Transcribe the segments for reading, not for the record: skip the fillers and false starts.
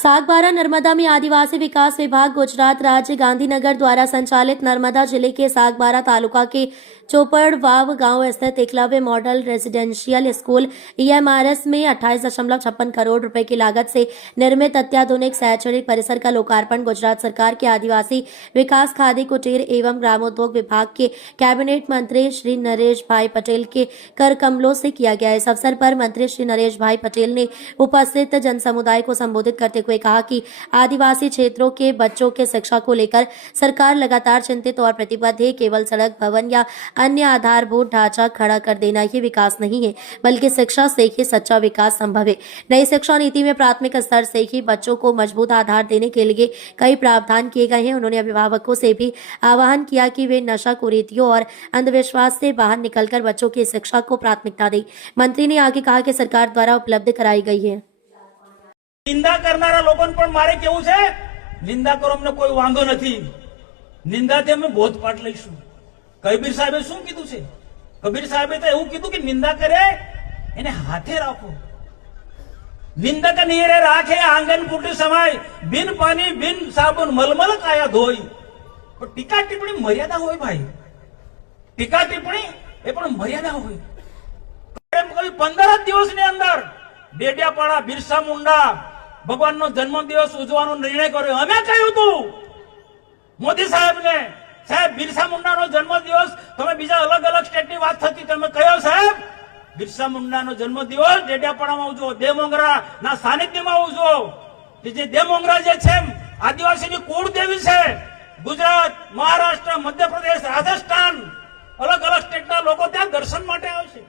सागबारा नर्मदा में आदिवासी विकास विभाग गुजरात राज्य गांधीनगर द्वारा संचालित नर्मदा जिले के सागबारा तालुका के चोपड़वाव गांव स्थित Eklavya model residential school EMRS में 28.56 करोड़ रुपए की लागत से निर्मित अत्याधुनिक शैक्षणिक परिसर का लोकार्पण गुजरात सरकार के आदिवासी विकास खादी कुटीर एवं ग्रामोद्योग विभाग के कैबिनेट मंत्री श्री नरेश भाई पटेल के कर कमलों से किया गया। इस अवसर पर मंत्री श्री नरेश भाई पटेल ने उपस्थित जन समुदाय को संबोधित करते हुए कहा कि आदिवासी क्षेत्रों के बच्चों के शिक्षा को लेकर सरकार लगातार चिंतित और प्रतिबद्ध है। केवल सड़क, भवन या अन्य आधारभूत ढांचा खड़ा कर देना ही विकास नहीं है, बल्कि शिक्षा से ही सच्चा विकास संभव है। नई शिक्षा नीति में प्राथमिक स्तर से ही बच्चों को मजबूत आधार देने के लिए कई प्रावधान किए गए हैं। उन्होंने अभिभावकों से भी आह्वान किया कि वे नशा कुरीतियों और अंधविश्वास से बाहर निकलकर बच्चों की शिक्षा को प्राथमिकता दें। मंत्री ने आगे कहा कि सरकार द्वारा उपलब्ध कराई गई है। निंदा करनारा लोगों पर मारे केवुं छे, निंदा करो अमने कोई वांधो नथी, निंदाथी अमे बोधपाठ लईशुं। कबीर साहेबे शुं कीधुं छे? कबीर साहेबे तो एवुं कीधुं कि निंदा करे एने हाथे राखो। निंदक नीरे राखे आंगन कूटी समाय, बिन पानी बिन साबुन मलमल काया धोई। पण टीका टिप्पणी मर्यादा होय भाई, टीका टिप्पणी ए पण मर्यादा होय। कभी 15 દિવસની અંદર ડેડિયાપાડા બિરસા મુંડા ભગવાનનો જન્મદિવસ ઉજવવાનો નિર્ણય કર્યો। અમે કહ્યું હતું મોદી સાહેબને, સાહેબ બિરસા મુંડાનો જન્મદિવસ તમે બીજા અલગ અલગ સ્ટેટની વાત થતી, તમે કહ્યો સાહેબ બિરસા મુંડાનો જન્મદિવસ ડેડિયાપાડામાં ઉજવો, દેવમોંગરાના સાનિધ્યમાં ઉજવો। જે દેવમોંગરા જે છે આદિવાસીની કુળદેવી છે। ગુજરાત, મહારાષ્ટ્ર, મધ્યપ્રદેશ, રાજસ્થાન अलग अलग स्टेटना लोगों त्या दर्शन माटे आवशे।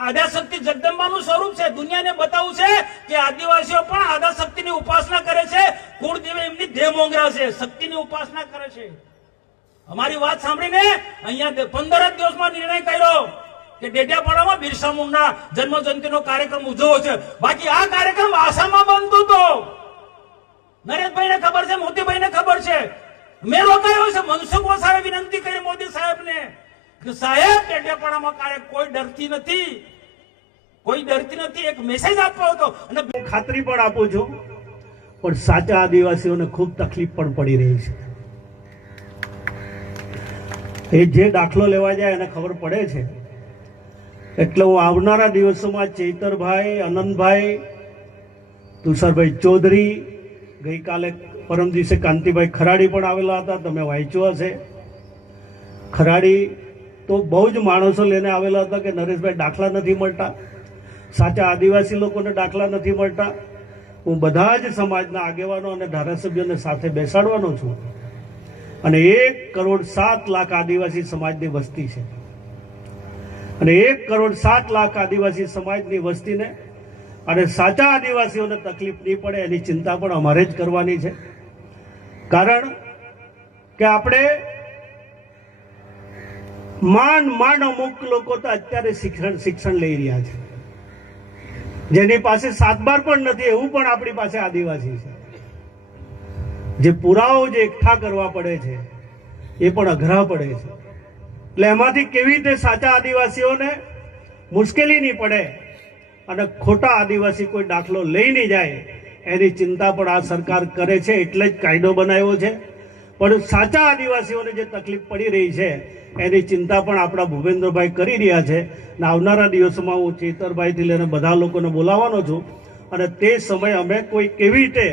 आद्याशक्ति जगदंबानुं स्वरूप है। दुनिया ने बताव्युं छे कि आदिवासीओ पण आद्याशक्तिनी उपासना करे छे। कुळदेवी एमनी देवमोंगरा छे, शक्तिनी उपासना करे छे। अमारी बात सांभळीने अहींया 15 દિવસमां निर्णय कर्यो कि डेडियापाडामां बिरसा मुंडा जन्मजयंतीनो कार्यक्रम उजवવો छे। बाकी आ कार्यक्रम आसाममां बनतो तो नरेशभाईने खबर छे, मोतीभाईने खबर छे। मैं रोकायो छे। मनसुख वसावे विनंती करी मोदी साहेब ने कि साहेब डेडियापाडामां कोई डरती नहीं, कोई डरती नहीं। एक मेसेज आपो हतो अने खातरी पण आपो छो, पण साचा आदिवासीओने खूब तकलीफ पण पड़ी रही छे। ए जे दाखलो लेवा जाय एने खबर पड़े छे। એટલે હું આવનારા દિવસોમાં ચૈતરભાઈ, આનંદભાઈ, તુષારભાઈ ચૌધરી, ગઈકાલે પરમ દિવસે કાંતિભાઈ ખરાડી પણ આવેલા હતા, તમે વાંચ્યું હશે। ખરાડી તો બહુ જ માણસો લઈને આવેલા હતા કે નરેશભાઈ દાખલા નથી મળતા, સાચા આદિવાસી લોકોને દાખલા નથી મળતા। હું બધા જ સમાજના આગેવાનો અને ધારાસભ્યોને સાથે બેસાડવાનો છું અને 1,07,00,000 આદિવાસી સમાજની વસ્તી છે અને 1,07,00,000 આદિવાસી સમાજની વસ્તીને અને સાચા આદિવાસીઓને તકલીફ નહીં પડે એની ચિંતા પણ અમારે જ કરવાની છે। કારણ કે આપણે માંડ અમુક લોકો તો અત્યારે શિક્ષણ લઈ રહ્યા છે, જેની પાસે 7 પણ નથી એવું પણ આપણી પાસે આદિવાસી છે। જે પુરાવો જે એકઠા કરવા પડે છે એ પણ અઘરા પડે છે। એટલે એમાંથી કેવી રીતે સાચા આદિવાસીઓને મુશ્કેલી નહીં પડે અને ખોટા આદિવાસી કોઈ દાખલો લઈ નહીં જાય એની ચિંતા પણ આ સરકાર કરે છે। એટલે જ કાયદો બનાવ્યો છે। પણ સાચા આદિવાસીઓને જે તકલીફ પડી રહી છે એની ચિંતા પણ આપણા ભૂપેન્દ્રભાઈ કરી રહ્યા છે અને આવનારા દિવસોમાં હું ચેતરભાઈથી લઈને બધા લોકોને બોલાવવાનો છું અને તે સમયે અમે કોઈ કેવી રીતે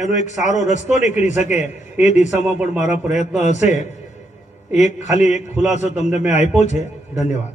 એનો એક સારો રસ્તો નીકળી શકે એ દિશામાં પણ મારા પ્રયત્ન હશે। ખાલી એક ખુલાસો તમને મેં આપ્યો છે। ધન્યવાદ।